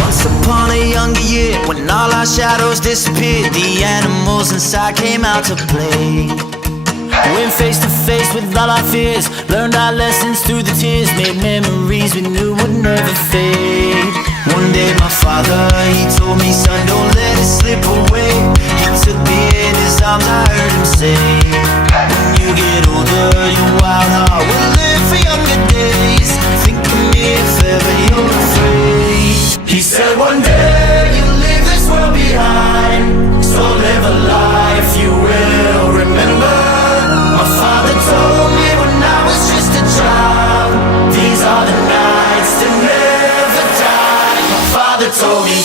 Once upon a younger year, when all our shadows disappeared, the animals inside came out to play. Went face to face with all our fears, learned our lessons through the tears, made memories we knew would never fade. One day my father, he told me, son, don't let it slip away. He took me in his arms, I heard him say, when you get older, your wild heart will live for younger days. Think of me if ever you're afraid. He said one day you'll leave this world behind, so live a life you will remember. My father told me when I was just a child, these are the nights that never die. My father told me.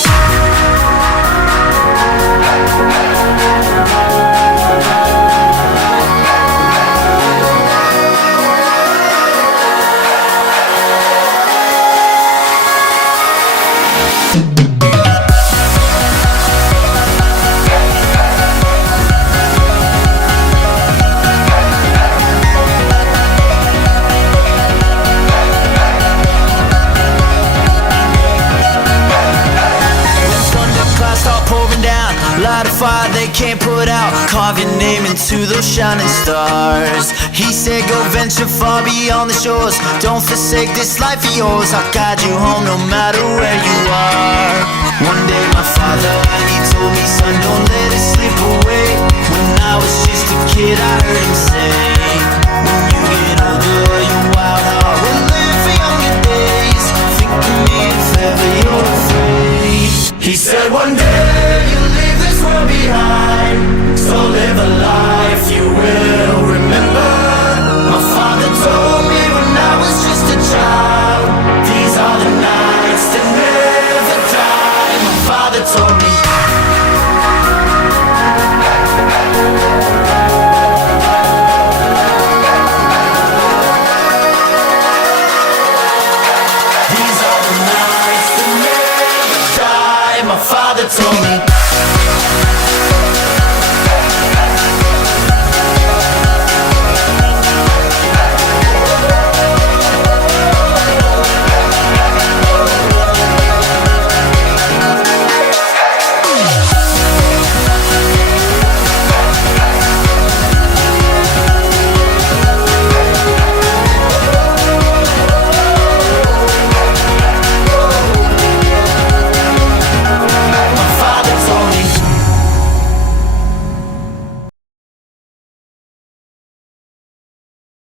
Light a fire they can't put out, carve your name into those shining stars. He said go venture far beyond the shores, don't forsake this life of yours. I'll guide you home no matter where you are. One day my father, he told me, son, don't let it slip away. When I was just a kid I heard him say, when you get older your wild heart will live for younger days. Think of me if ever you're afraid. He said one day you'll leave this world behind, so live a life you will remember. My father told me when I was just a child, these are the nights that never die. My father told me. These are the nights that never die. My father told me.